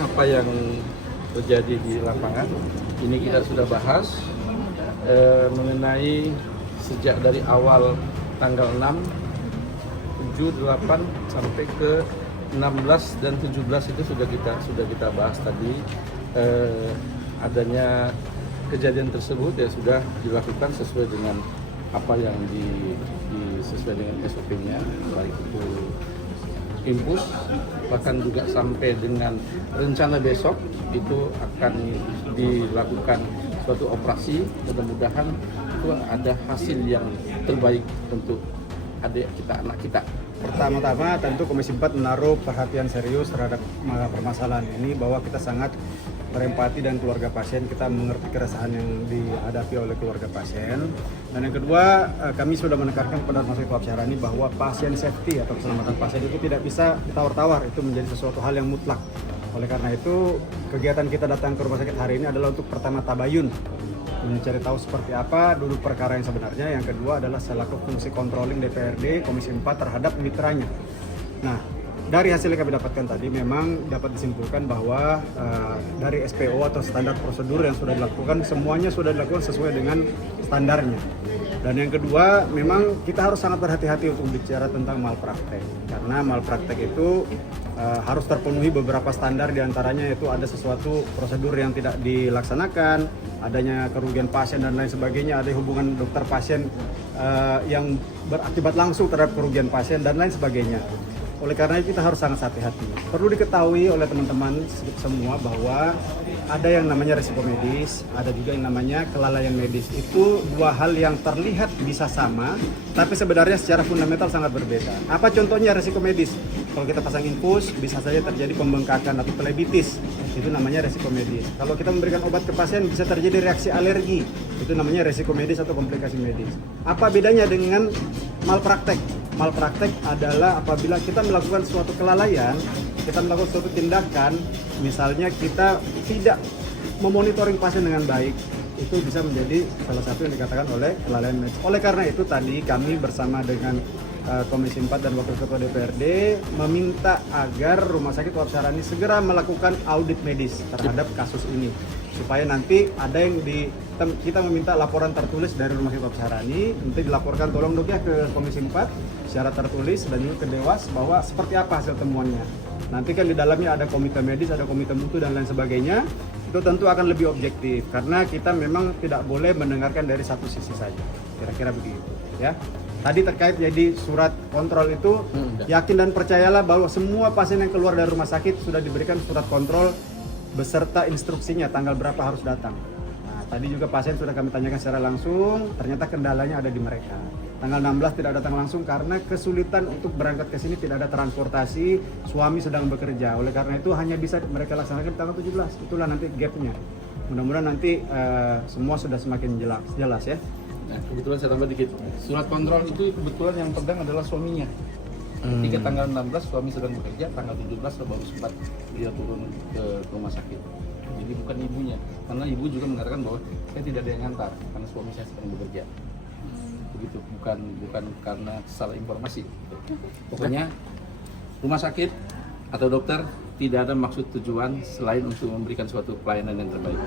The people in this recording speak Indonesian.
apa yang terjadi di lapangan. Ini kita sudah bahas mengenai sejak dari awal tanggal 6, 7, 8 sampai ke 16 dan 17 itu sudah kita bahas tadi. Adanya kejadian tersebut ya sudah dilakukan sesuai dengan apa yang sesuai dengan SOP-nya, baik itu impus, bahkan juga sampai dengan rencana besok itu akan dilakukan suatu operasi. Mudah-mudahan itu ada hasil yang terbaik untuk adik kita, anak kita. Pertama-tama tentu Komisi 4 menaruh perhatian serius terhadap permasalahan ini, bahwa kita sangat berempati dan keluarga pasien, kita mengerti keresahan yang dihadapi oleh keluarga pasien. Dan yang kedua, kami sudah menekankan kepada Rumah Sakit Wahab Syahrani bahwa pasien safety atau keselamatan pasien itu tidak bisa ditawar-tawar, itu menjadi sesuatu hal yang mutlak. Oleh karena itu, kegiatan kita datang ke rumah sakit hari ini adalah untuk pertama tabayun, mencari tahu seperti apa duduk perkara yang sebenarnya. Yang kedua adalah selaku fungsi controlling DPRD Komisi 4 terhadap mitranya. Nah, dari hasil yang kami dapatkan tadi memang dapat disimpulkan bahwa dari SPO atau standar prosedur yang sudah dilakukan, semuanya sudah dilakukan sesuai dengan standarnya. Dan yang kedua, memang kita harus sangat berhati-hati untuk bicara tentang malpraktek, karena malpraktek itu harus terpenuhi beberapa standar, diantaranya itu ada sesuatu prosedur yang tidak dilaksanakan, adanya kerugian pasien dan lain sebagainya, ada hubungan dokter pasien yang berakibat langsung terhadap kerugian pasien dan lain sebagainya. Oleh karena itu kita harus sangat hati-hati. Perlu diketahui oleh teman-teman semua bahwa ada yang namanya risiko medis, ada juga yang namanya kelalaian medis. Itu dua hal yang terlihat bisa sama, tapi sebenarnya secara fundamental sangat berbeda. Apa contohnya risiko medis? Kalau kita pasang infus, bisa saja terjadi pembengkakan atau plebitis. Itu namanya risiko medis. Kalau kita memberikan obat ke pasien, bisa terjadi reaksi alergi. Itu namanya risiko medis atau komplikasi medis. Apa bedanya dengan malpraktek? Malpraktek adalah apabila kita melakukan suatu kelalaian, kita melakukan suatu tindakan, misalnya kita tidak memonitoring pasien dengan baik, itu bisa menjadi salah satu yang dikatakan oleh kelalaian medis. Oleh karena itu tadi kami bersama dengan Komisi 4 dan Wakil Ketua DPRD meminta agar Rumah Sakit Wahab Syahrani segera melakukan audit medis terhadap kasus ini, supaya nanti ada yang kita meminta laporan tertulis dari Rumah Sakit Wahab Syahrani, nanti dilaporkan tolong dok ya ke Komisi 4 secara tertulis dan juga ke Dewas bahwa seperti apa hasil temuannya. Nanti kan di dalamnya ada komite medis, ada komite mutu dan lain sebagainya. Itu tentu akan lebih objektif karena kita memang tidak boleh mendengarkan dari satu sisi saja. Kira-kira begitu ya. Tadi terkait jadi surat kontrol itu, yakin dan percayalah bahwa semua pasien yang keluar dari rumah sakit sudah diberikan surat kontrol beserta instruksinya tanggal berapa harus datang. Nah, tadi juga pasien sudah kami tanyakan secara langsung, ternyata kendalanya ada di mereka. Tanggal 16 tidak datang langsung karena kesulitan untuk berangkat ke sini, tidak ada transportasi, suami sedang bekerja. Oleh karena itu hanya bisa mereka laksanakan tanggal 17. Itulah nanti gapnya. Mudah-mudahan nanti semua sudah semakin jelas ya. Nah, kebetulan saya tambah dikit. Surat kontrol itu kebetulan yang pegang adalah suaminya. Ketika tanggal 16 suami sedang bekerja, tanggal 17 baru sempat dia turun ke rumah sakit. Jadi bukan ibunya, karena ibu juga mengatakan bahwa saya tidak ada yang ngantar karena suami saya sedang bekerja. Begitu, bukan karena salah informasi. Pokoknya rumah sakit atau dokter tidak ada maksud tujuan selain untuk memberikan suatu pelayanan yang terbaik.